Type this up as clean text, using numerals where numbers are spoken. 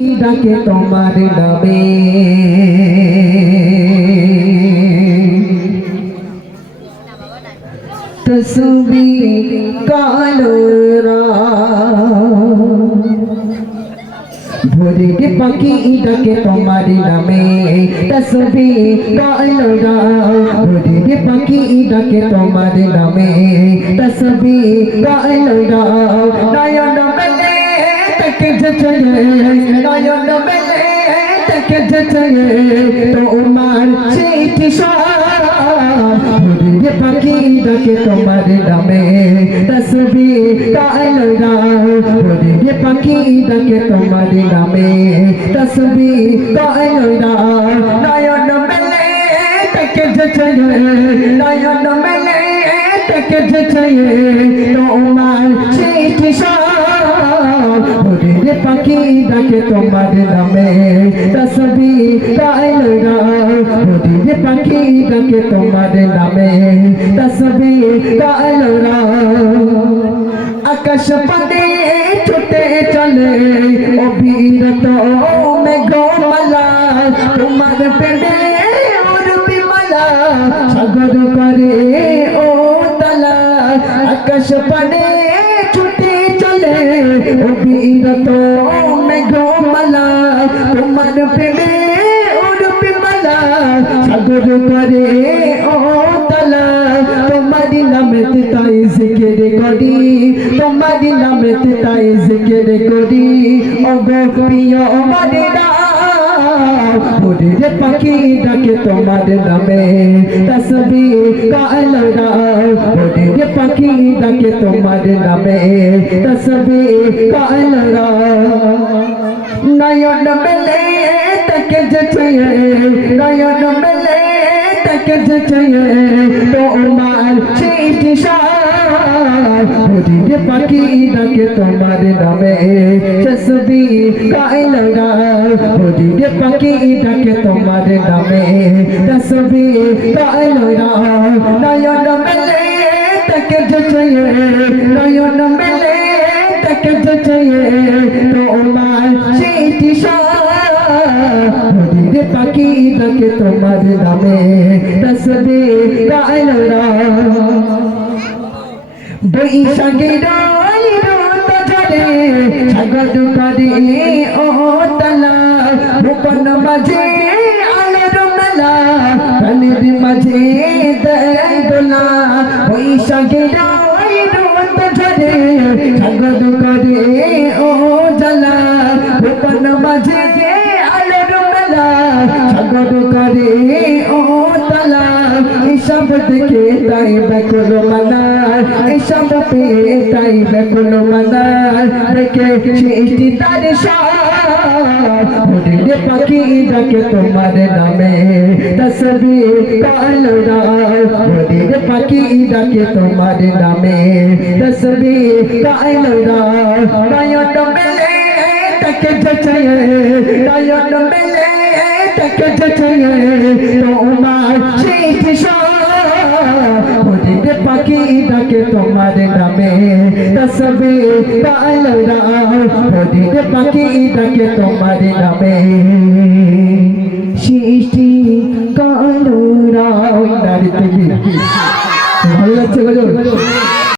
ডাকে তোমার নামে তসবিহ কালো ভোরে পাখি ডাকে তোমার নামে তসবিহ কালো ভোরে পাখি ডাকে তোমার নামে তসবিহ কালো নয়ন মেলে তাকে জচয়ে নয়ন মেলে তাকে জচয়ে তোমার চিঠি ভোরে পাখি ডাকে তোমার নামে তসবিহ কালো ভোরে পাখি ডাকে তোমার নামে তসবিহ কালো নয়ন মেলে তাকে জচয়ে নয়ন মেলে তাকে জচয়ে তোমার চিঠি ভোরে পাখি ডাকে তোমার নামে তসবিহ কালো ভোরে পাখি ডাকে তোমার নামে তসবিহ কালো আকাশ পানে ছুটে চলে অবিরত মেঘমালা তোমার পেটে উড়বে মালা সাগর করে ও তালা আকাশ পানে ছুটে চলে অবিরত মেঘমালা তোমার পেটে উড়বে মালা সাগর করে ও তালা তোমার নামেতে তাই জিকির করি তোমার নামেতে তাই জিকির করি ও গো প্রিয় মানেরা ভোরে পাখি ডাকে তোমার নামে তসবিহ কালো ভোরে পাখি ডাকে তোমার নামে তসবিহ কালো নয়ন মেলে তাকে জচয়ে নয়ন মেলে তাকে জচয়ে তোমার চিঠি ভোরে পাখি ডাকে তোমার নামে তসবিহ কালো ভোরে পাখি ডাকে তোমার নামে তসবিহ কালো নয়ন মেলে তাকে জচয়ে নয়ন মেলে তাকে জচয়ে তোমার চিঠি ভোরে পাখি ডাকে তোমার নামে তসবিহ কালো বৈশাখের রোদ ঝরে সাগর করে ও তালা গোপন মাঝে আলোর মেলা প্রাণের মাঝে দেয় দোলা বৈশাখের রোদ ঝরে সাগর করে ও জালা গোপন মাঝে আলোর মেলা সাগর করে ও তালা এসব দেখে তাই ব্যাকুল মানার এসব পেয়ে তাই ব্যাকুল মানার দেখে সৃষ্টি তার ভোরে পাখি ডাকে তোমার নামে তসবিহ কালো ভোরে পাখি ডাকে তোমার নামে তসবিহ কালো নয়ন মেলে তাকে জচয়ে নয়ন মেলে তাকে জচয়ে তোমার চিঠি ভোরে পাখি ডাকে তোমার নামে তসবিহ কালো ভোরে পাখি ডাকে তোমার নামে সৃষ্টি কালো নারী থেকে ভালো লাগছে গো।